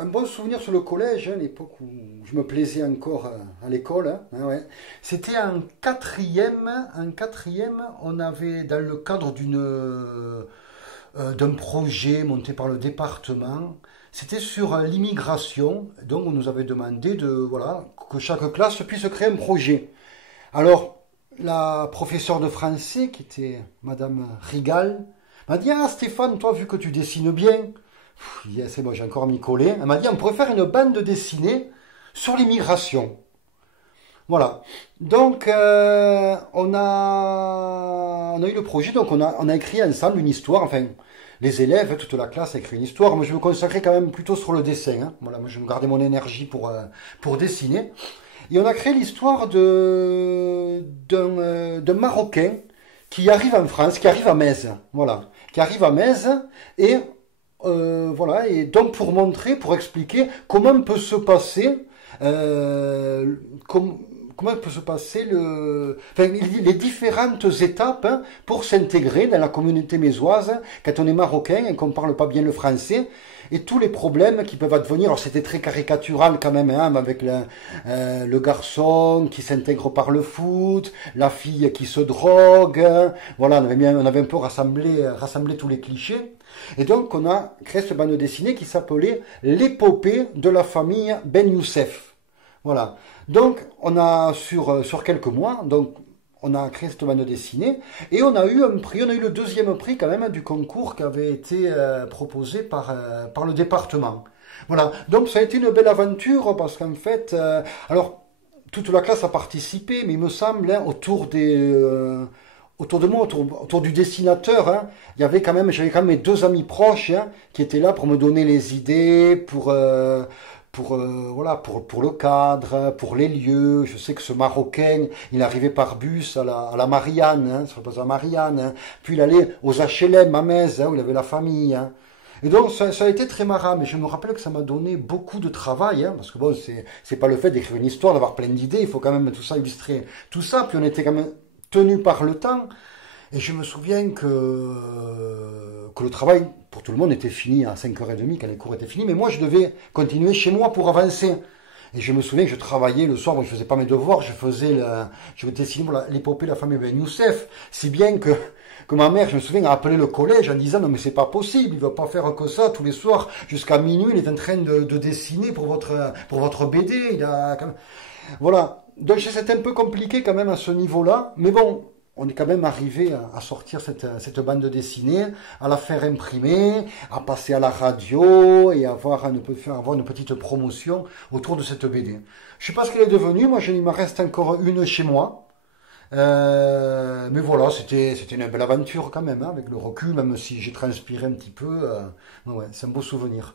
un bon souvenir sur le collège, hein, l'époque où je me plaisais encore à l'école. Hein, hein, ouais. C'était en quatrième. En quatrième, on avait, dans le cadre d'un projet monté par le département, c'était sur l'immigration. Donc, on nous avait demandé voilà, que chaque classe puisse créer un projet. Alors, la professeure de français, qui était Madame Rigal, m'a dit: Ah, Stéphane, toi, vu que tu dessines bien, c'est bon, j'ai encore m'y collé. Elle m'a dit: On pourrait faire une bande dessinée sur l'immigration. Voilà. Donc, on a eu le projet, donc on a écrit ensemble une histoire. Enfin, les élèves, toute la classe a écrit une histoire. Moi, je me consacrais quand même plutôt sur le dessin. Hein. Voilà, moi, je me gardais mon énergie pour dessiner. Et on a créé l'histoire d'un Marocain qui arrive en France, qui arrive à Metz. Voilà. Qui arrive à Metz et voilà. Et donc, pour expliquer comment peut se passer euh, com- comment peut se passer enfin, les différentes étapes, hein, pour s'intégrer dans la communauté mésoise quand on est marocain et qu'on ne parle pas bien le français, et tous les problèmes qui peuvent advenir. Alors c'était très caricatural quand même, hein, avec le garçon qui s'intègre par le foot, la fille qui se drogue, hein. Voilà, on avait un peu rassemblé tous les clichés. Et donc on a créé cette bande dessinée qui s'appelait L'épopée de la famille Ben Youssef. Voilà. Donc, sur quelques mois, donc, on a créé cette bande dessinée et on a eu un prix, on a eu le deuxième prix quand même du concours qui avait été proposé par le département. Voilà. Donc, ça a été une belle aventure parce qu'en fait, alors, toute la classe a participé, mais il me semble, hein, autour de moi, autour du dessinateur, hein, j'avais quand même mes deux amis proches, hein, qui étaient là pour me donner les idées, voilà, pour le cadre, pour les lieux. Je sais que ce Marocain, il arrivait par bus à la Marianne, hein, sur la place de la Marianne, hein. Puis il allait aux HLM à Metz, hein, où il avait la famille. Hein. Et donc ça a été très marrant, mais je me rappelle que ça m'a donné beaucoup de travail, hein, parce que bon, c'est pas le fait d'écrire une histoire, d'avoir plein d'idées, il faut quand même tout ça illustrer, tout ça, puis on était quand même tenu par le temps. Et je me souviens que le travail pour tout le monde était fini à 5h30 quand les cours étaient finis, mais moi je devais continuer chez moi pour avancer. Et je me souviens que je travaillais le soir, moi je faisais pas mes devoirs, je dessinais pour l'épopée de la famille Ben Youssef, si bien que ma mère, je me souviens, a appelé le collège en disant: Non mais c'est pas possible, il va pas faire que ça tous les soirs, jusqu'à minuit, il est en train de dessiner pour votre BD, Voilà, donc c'était un peu compliqué quand même à ce niveau-là, mais bon, on est quand même arrivé à sortir cette bande dessinée, à la faire imprimer, à passer à la radio et avoir une petite promotion autour de cette BD. Je sais pas ce qu'elle est devenue, moi il m'en reste encore une chez moi. Mais voilà, c'était une belle aventure quand même, hein, avec le recul, même si j'ai transpiré un petit peu. Ouais, c'est un beau souvenir.